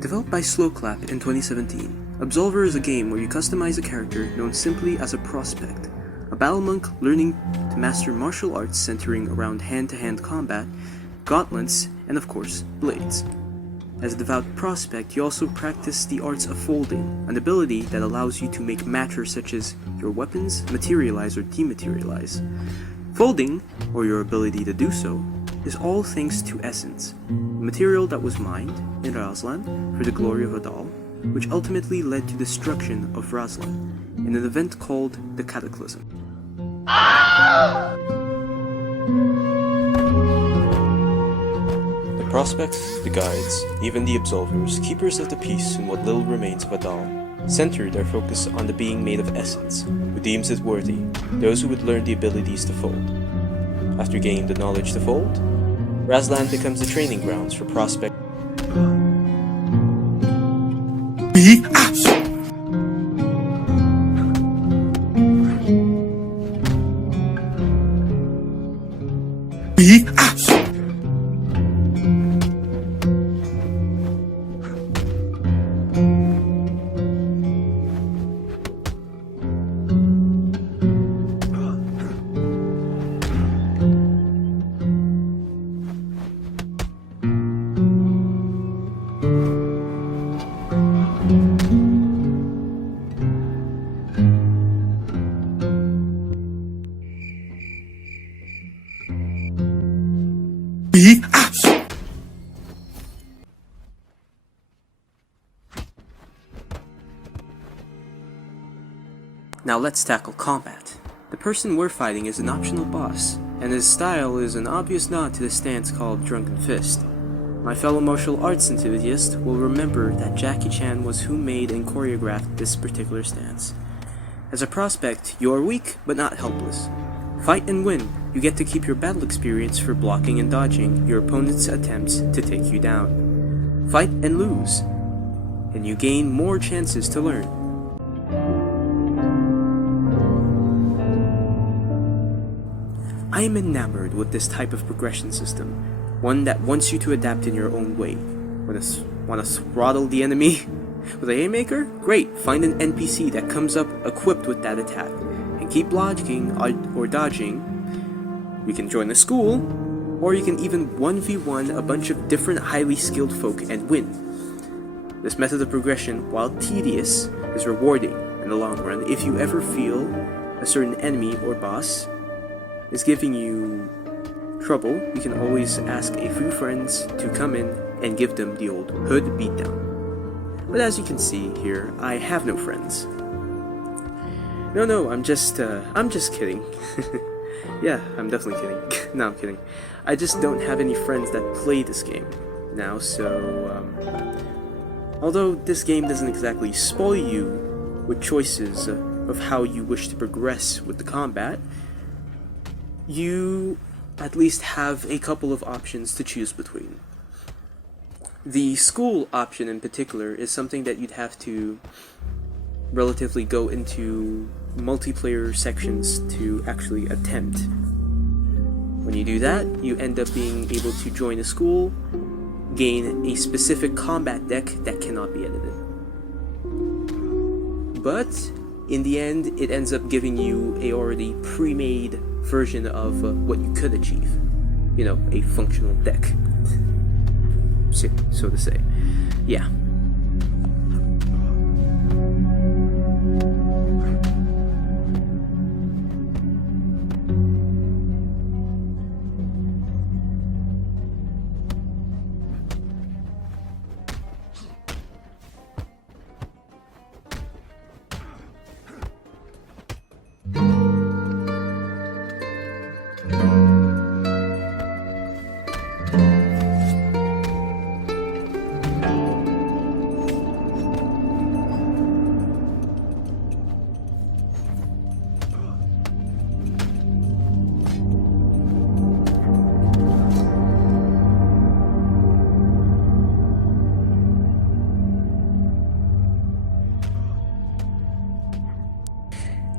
Developed by Slowclap in 2017, Absolver is a game where you customize a character known simply as a prospect, a battle monk learning to master martial arts centering around hand-to-hand combat, gauntlets, and of course, blades. As a devout prospect, you also practice the arts of folding, an ability that allows you to make matter such as your weapons materialize or dematerialize. Folding, or your ability to do so, is all thanks to essence, a material that was mined in Razlan for the glory of Adal, which ultimately led to destruction of Razlan in an event called the Cataclysm. The prospects, the guides, even the absolvers, keepers of the peace in what little remains of Adal, center their focus on the being made of essence, who deems it worthy, those who would learn the abilities to fold. After gaining the knowledge to fold, Razlan becomes the training grounds for prospect. Now let's tackle combat. The person we're fighting is an optional boss, and his style is an obvious nod to the stance called Drunken Fist. My fellow martial arts enthusiast will remember that Jackie Chan was who made and choreographed this particular stance. As a prospect, you are weak but not helpless. Fight and win, you get to keep your battle experience for blocking and dodging your opponent's attempts to take you down. Fight and lose, and you gain more chances to learn. I am enamored with this type of progression system, one that wants you to adapt in your own way. Want to throttle the enemy with a haymaker? Great, find an NPC that comes up equipped with that attack, and keep blocking or dodging. You can join a school, or you can even 1v1 a bunch of different highly skilled folk and win. This method of progression, while tedious, is rewarding in the long run if you ever feel a certain enemy or boss is giving you trouble. You can always ask a few friends to come in and give them the old hood beatdown. But as you can see here, I have no friends. No, I'm just kidding. Yeah, I'm definitely kidding. No, I'm kidding. I just don't have any friends that play this game now, so although this game doesn't exactly spoil you with choices of how you wish to progress with the combat, you at least have a couple of options to choose between. The school option in particular is something that you'd have to relatively go into multiplayer sections to actually attempt. When you do that, you end up being able to join a school, gain a specific combat deck that cannot be edited. But in the end, it ends up giving you a already pre-made version of what you could achieve. You know, a functional deck, so to say. Yeah.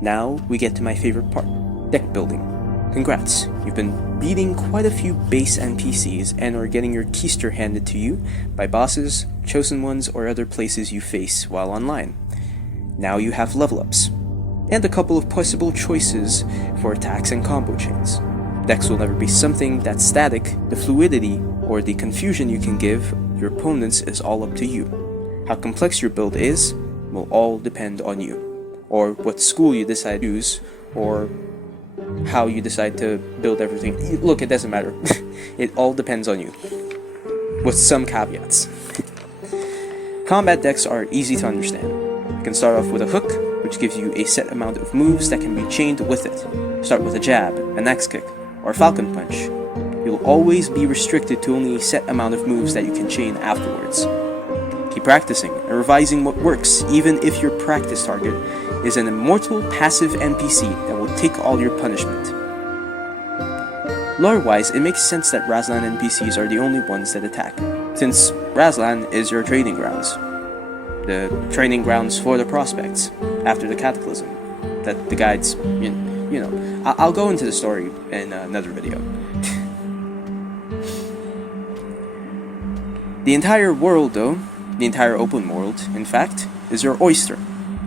Now we get to my favorite part, deck building. Congrats, you've been beating quite a few base NPCs and are getting your keister handed to you by bosses, chosen ones, or other places you face while online. Now you have level ups, and a couple of possible choices for attacks and combo chains. Decks will never be something that's static. The fluidity or the confusion you can give your opponents is all up to you. How complex your build is will all depend on you, or what school you decide to use, or how you decide to build everything. Look, it doesn't matter. It all depends on you, with some caveats. Combat decks are easy to understand. You can start off with a hook, which gives you a set amount of moves that can be chained with it. Start with a jab, an axe kick, or a falcon punch. You'll always be restricted to only a set amount of moves that you can chain afterwards. Keep practicing and revising what works, even if your practice target is an immortal passive NPC that will take all your punishment. Lore-wise, it makes sense that Razlan NPCs are the only ones that attack, since Razlan is your training grounds. The training grounds for the prospects after the cataclysm that the guides, I'll go into the story in another video. The entire world, though, the entire open world, in fact, is your oyster,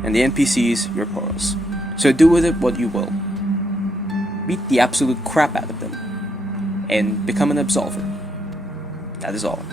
and the NPCs your pearls. So do with it what you will. Beat the absolute crap out of them, and become an Absolver. That is all.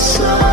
sun.